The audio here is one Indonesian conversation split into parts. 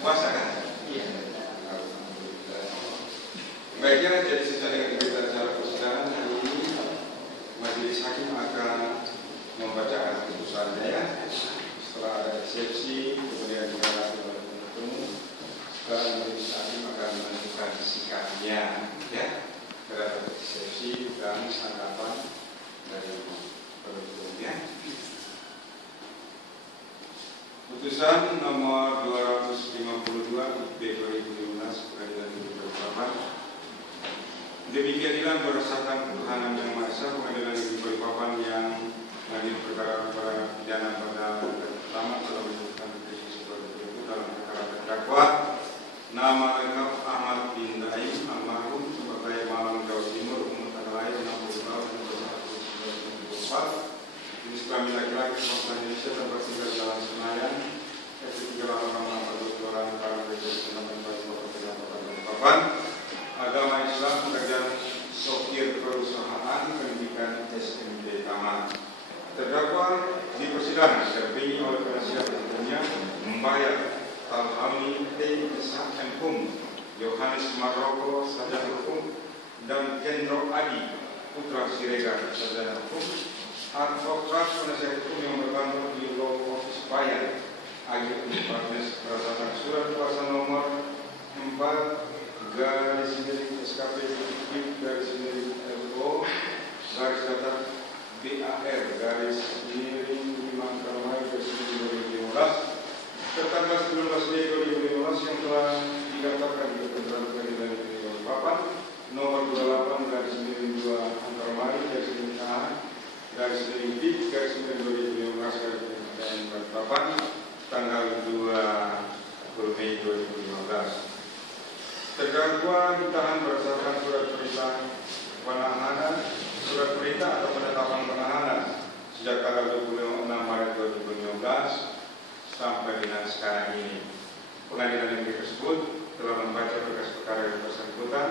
Puasa kan? Iya. Baiknya, jadi sesuai dengan berita acara persidangan hari ini, majelis hakim akan membacakan putusannya ya. Setelah ada eksepsi, kemudian juga oleh penuntut umum, setelah majelis hakim akan menentukan sikapnya ya terhadap eksepsi dan tanggapan dari penuntut umum ya. Putusan nomor 252 B 2015 Pengadilan Negeri Balikpapan. Demi keadilan berdasarkan ketuhanan yang Maha Esa, Pengadilan Negeri Balikpapan yang mengadili perkara pidana pada pertama telah menyebutkan krisis sebagai berikut dalam perkara terdakwa nama lengkap Ahmad bin Daim almarhum sebagai Malang Jawa Timur, umur tanggal lahir 60 tahun 1994, jenis kelamin laki-laki, bangsa Indonesia, tempat tinggal Jalan Senayan, RT 38 Kelurahan Karangrejo, Kecamatan Balikpapan, Balikpapan. Agama Islam, pekerjaan sopir perusahaan, pendidikan SMK Taman. Terdakwa di persidangan didampingi oleh penasihat hukumnya membayar Talhami T. M. Yohanes Maroko, sarjana hukum, dan Kendro Adi Putra Siregar, sarjana hukum. Advokat penasihat hukum yang berkantor di Law Office Bayan Agil Partners berdasarkan surat kuasa nomor 4 garis miring SKP garis miring LO garis datar BAR garis miring 5 Mai garis miring 2015 tertanggal 19 Mei 2015 yang telah didaftarkan di Kementerian Pengadilan Negeri Balikpapan nomor 28 garis miring 2 Mai garis miring A garis miring B garis miring 2015 garis miring Balikpapan tanggal 20 Mei 2015. Terdakwa ditahan berdasarkan surat perintah penahanan, surat perintah atau penetapan penahanan sejak tanggal 26 Maret 2015 sampai dengan sekarang ini. Pengadilan negeri tersebut telah membaca berkas perkara yang bersangkutan,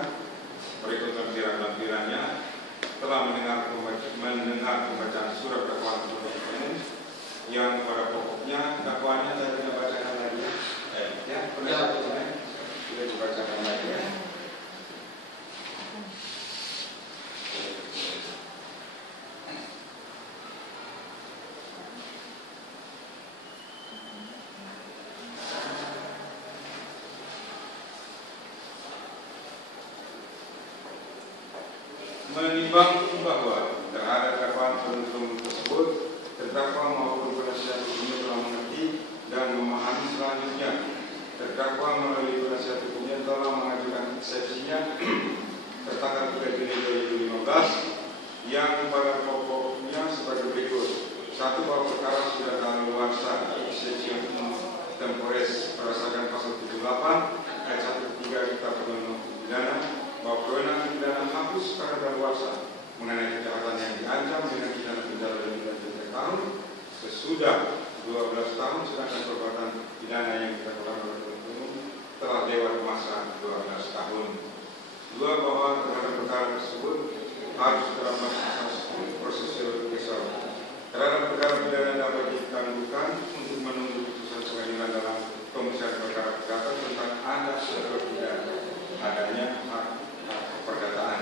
berikut lampiran-lampirannya, telah mendengar pembacaan surat dakwaan penuntut umum yang pada pokoknya dakwaannya tadi dibacakan lagi ya, penasihat hukumnya sudah dibacakan lagi ya. Menimbang bahwa terhadap dakwaan penuntut umum tersebut terdakwa maupun penasihat hukumnya telah mengerti dan memahami selanjutnya. Terdakwa melalui penasihat hukumnya telah mengajukan eksepsinya tertanggal 3 Juni 2015 yang pada pokoknya sebagai berikut. 1. Bahwa perkara sudah daluarsa eksepsi tempores berdasarkan pasal 78 ayat 1-3 Kitab Undang-Undang Pidana bahwa kewenangan pidana hapus karena daluarsa mengenai kejahatan yang diancam dengan pidana penjara lebih dari 3 tahun sesudah 12 tahun, sedangkan perbuatan pidana yang dilakukan oleh telah lewat masa 12 tahun. 2. Bahwa terhadap perkara tersebut harus terdapat prosedur besar. Terhadap perkara pidana dapat ditangguhkan untuk menunggu putusan pengadilan dalam pemeriksaan perkara perdata tentang ada atau tidak adanya hak perdataan.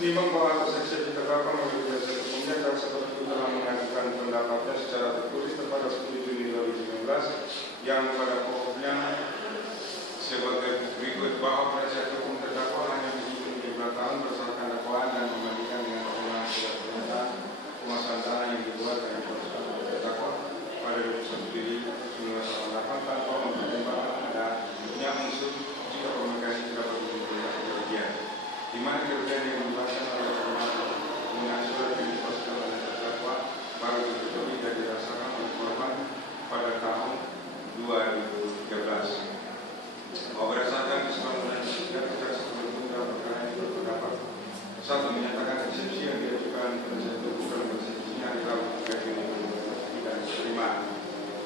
Menimbang bahwa atas eksepsi terdakwa melalui penasihat hukumnya jaksa penuntut telah mengajukan pendapatnya secara tertulis pada 10 Juni 2019 yang pada pokoknya sebagai berikut bahwa penasihat hukum terdakwa hanya dihitung 3 tahun berdasarkan dakwaan dan membandingkan dengan permohonan surat perintah pemasangan tanah yang dibuat dengan proses terdakwa pada 21 Juli 1988 tanpa mempertimbangkan adanya unsur jika pemeriksaan ini dapat menimbulkan kerugian, di mana kerugian yang dibuatkan oleh penggunaan surat yang diproses oleh terdakwa baru diketahui dan dirasakan oleh korban pada tahun 2013. Bahwa berdasarkan kesepakatan dan jaksa penuntut dalam perkara yang berpendapat 1. Menyatakan eksepsi yang diajukan penasihat hukum dalam eksepsinya hari Rabu 3 Juni 2015 tidak diterima.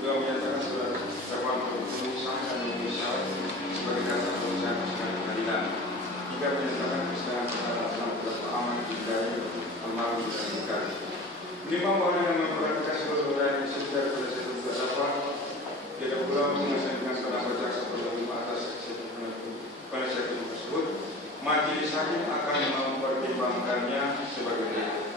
2. Menyatakan surat dakwaan penuntut sah dan memenuhi syarat sebagai dasar pemeriksaan persidangan pengadilan. 3. Menyatakan persidangan terhadap terdakwa Ahmad bin Daim almarhum dan menimbang bahwa dengan memperhatikan seluruh uraian eksepsi dari penasihat hukum terdakwa tidak pula mengesankan pendapat jaksa penuntut majelis hakim akan mempertimbangkannya sebagai berikut.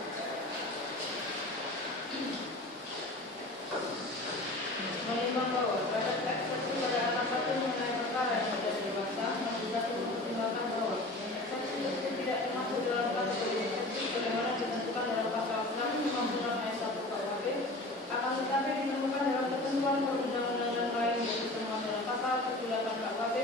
Menimbang bahwa terhadap eksepsi pada atas satu mengenai perkara yang sudah dibahas, majelis hakim mempertimbangkan bahwa eksepsi itu tidak termasuk dalam kategori eksepsi sebagaimana ditentukan dalam pasal 656 ayat 1 KUHP, akan tetapi ditemukan dalam ketentuan perundang-undangan lain yaitu termasuk dalam pasal 78 KUHP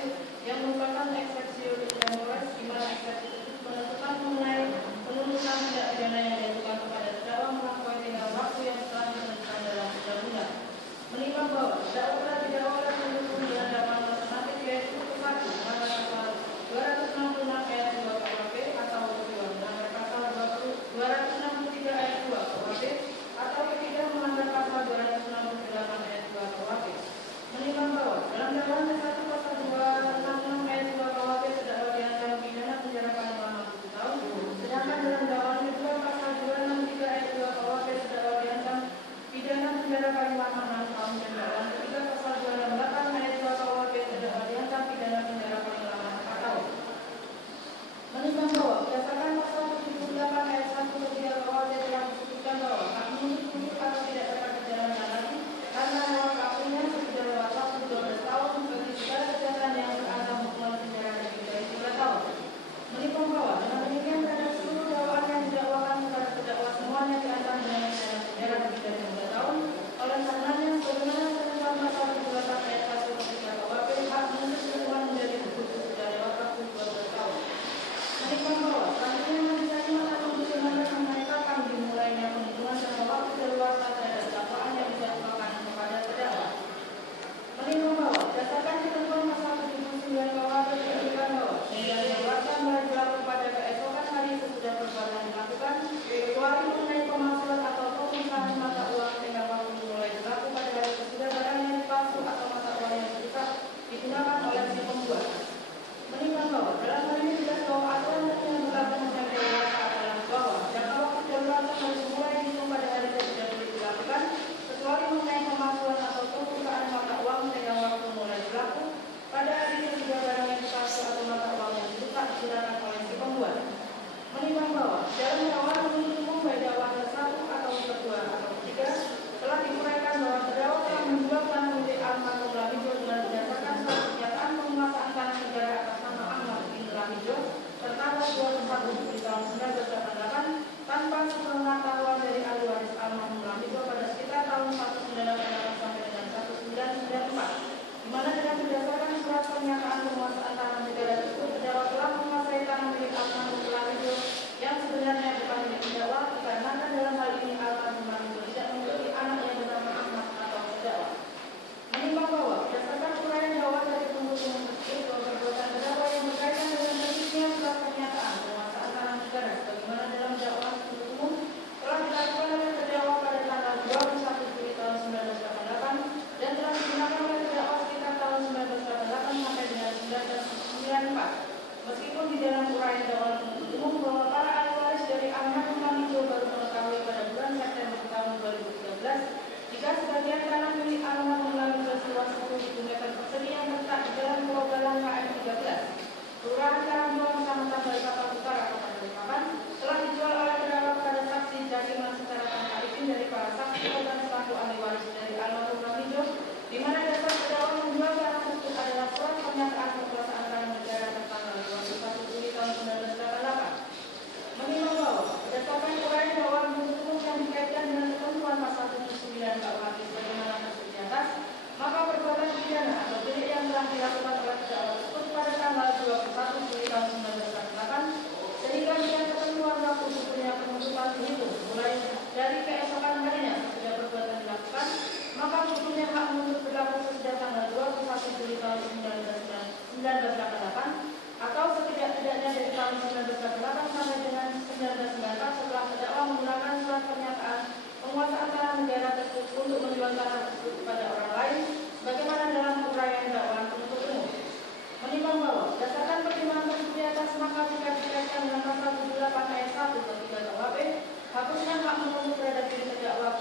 yang merupakan eksepsi temporis, di mana eksepsi tersebut menentukan mengenai penuntutan tindak pidana yang dilakukan kepada terdakwa melampaui tinggal waktu yang telah ditentukan dalam undang-undang. Menimbang bahwa terdakwa telah didakwa oleh penuntut umum dengan dakwaan alternatif yaitu 1. Melanggar pasal 266 ayat 2 KUHP atau kedua melanggar pasal 263 ayat 2 KUHP atau ketiga melanggar pasal 268 ayat 2 KUHP. Menimbang bahwa dalam dakwaan ke-1 pasal 266 ayat 2 KUHP terdakwa diancam pidana penjara paling lama 7 tahun, sedangkan dalam dakwaan kedua pasal 263 ayat 2 KUHP terdakwa diancam pidana penjara paling lama 6 tahun dan dakwaan ketiga pasal 268 ayat 2 KUHP terdakwa diancam pidana penjara paling lama 4 tahun. Menimbang bahwa berdasarkan pasal 78 ayat 1 ke 3 KUHP telah disebutkan bahwa hak menuntut atau tidak dapat dijalankan lagi karena lewat waktunya sudah lewat waktu 12 tahun bagi segala kejahatan yang berancam hukuman penjara lebih dari 3 tahun. Menimbang bahwa dengan demikian terhadap seluruh dakwaan yang didakwakan kepada terdakwa semuanya diancam dengan pidana penjara lebih dari 3 tahun. Oleh karenanya, sebagaimana ketentuan pasal 78 ayat 1 ke 3 KUHP, hak menuntut hukuman menjadi begitu sudah lewat waktu 12 tahun. Menimbang bahwa selanjutnya majelis hakim akan mempertimbangkan mengenai kapan dimulainya penghitungan jangka waktu daluarsa terhadap dakwaan yang dijadwalkan kepada terdakwa. Menimbang bahwa berdasarkan ketentuan pasal 79 KUHP disebutkan bahwa penghitungan daluarsa mulai berlaku pada keesokan hari sesudah perbuatan dilakukan, kecuali mengenai pemalsuan atau pemusnahan mata uang tenggang waktu mulai berlaku pada hari sesudah barang yang dipalsu atau mata uang yang dirusak digunakan oleh si pembuat. Menimbang bahwa dalam hal ini jelas bahwa aturan yang berlaku mengenai daluarsa adalah bahwa jangka waktu daluarsa harus mulai dihitung pada hari sesudah dilakukan, kecuali mengenai pemalsuan atau perusahaan mata uang tenggang waktu mulai berlaku pada hari sesudah barang yang dipalsu atau mata uang yang dirusak digunakan oleh si pembuat. Menimbang bahwa dalam dakwaan penuntut umum baik dakwaan ke-1 atau kedua atau ketiga telah diuraikan bahwa terdakwa telah menjual tanah milik almarhum Lahijo dengan berdasarkan surat pernyataan penguasaan tanah negara atas nama Ahmad bin Lahijo tertanggal 21 Juli tahun 1988 tanpa sepengetahuan dari ahli waris almarhum Lahijo pada sekitar tahun 1988 sampai dengan 1994, di mana dengan berdasarkan surat pernyataan penguasaan tanah negara tersebut terdakwa telah menguasai tanah milik almarhum Lahijo yang sebenarnya bukan milik terdakwa dikarenakan dalam hal ini almarhum Lahijo tidak memiliki anak yang bernama Ahmad atau terdakwa. Menimbang bahwa berdasarkan uraian dakwaan dari penuntut umum tersebut bahwa perbuatan terdakwa yang berkaitan dengan terbitnya surat pernyataan penguasaan tanah negara sebagaimana dalam dakwaan penuntut umum telah dilakukan oleh terdakwa pada tanggal 21 Juli tahun 1988 dan telah digunakan oleh terdakwa sekitar tahun 1988 sampai dengan 1994. Meskipun di dalam uraian dakwaan penuntut umum bahwa para ahli waris dari almarhum Lahijo baru mengetahui pada bulan September tahun 2013 jika sebagian tanah milik almarhum Lahijo seluas 10.000 meter persegi yang terletak di Jalan Pulau Galang KM 13, Kelurahan Karangbuang, Kecamatan Balikpapan Utara, Kota Balikpapan, telah dijual oleh terdakwa kepada saksi jaminan secara tanpa izin dari para saksi korban selaku ahli waris dari almarhum Lahijo, di mana dasar terdakwa menjual tanah tersebut adalah surat pernyataan kekuasaan tanah negara tertanggal 21 Juli tahun 1988. Menimbang bahwa berdasarkan uraian dakwaan penuntut umum yang dikaitkan dengan ketentuan pasal 79 KUHP sebagaimana tersebut di atas, maka perbuatan pidana atau delik yang telah dilakukan oleh terdakwa tersebut pada tanggal 21 Juli tahun 1988 sehingga dengan ketentuan waktu gugurnya penuntutan dihitung mulai dari keesokan harinya sesudah perbuatan dilakukan, maka gugurnya hak menuntut berlaku sesudah tanggal 21 Juli tahun 1988 atau setidak-tidaknya dari tahun 1988 sampai dengan 1994 setelah terdakwa menggunakan surat pernyataan penguasaan tanah negara tersebut untuk menjual tanah tersebut kepada orang lain sebagaimana dalam uraian dakwaan penuntut umum. Menimbang bahwa berdasarkan pertimbangan tersebut di atas, maka jika dikaitkan dengan pasal 78 ayat 1 ke 3 KUHP, hapuskan hak menuntut terhadap diri terdakwa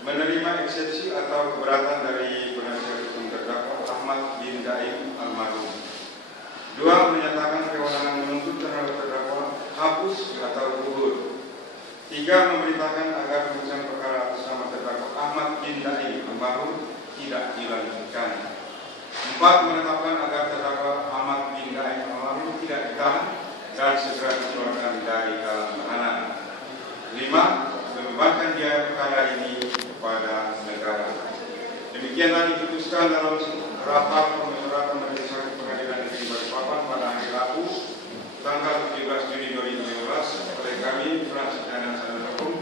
menerima eksepsi atau keberatan dari penasihat hukum terdakwa Ahmad bin Daim almarhum. 2. Menyatakan kewenangan menuntut terhadap terdakwa hapus atau gugur. 3. Memerintahkan agar putusan perkara atas nama terdakwa Ahmad bin Daim almarhum tidak dilanjutkan. 4. Menetapkan agar terdakwa Ahmad bin Daim almarhum tidak ditahan dan segera dikeluarkan dari dalam tahanan. 5. Membebankan biaya perkara ini kepada negara. Demikianlah diputuskan dalam rapat permusyawaratan Majelis Hakim Pengadilan Negeri Balikpapan pada hari Rabu tanggal 17 Juni 2015 oleh kami Fransida dan Sarjana Hukum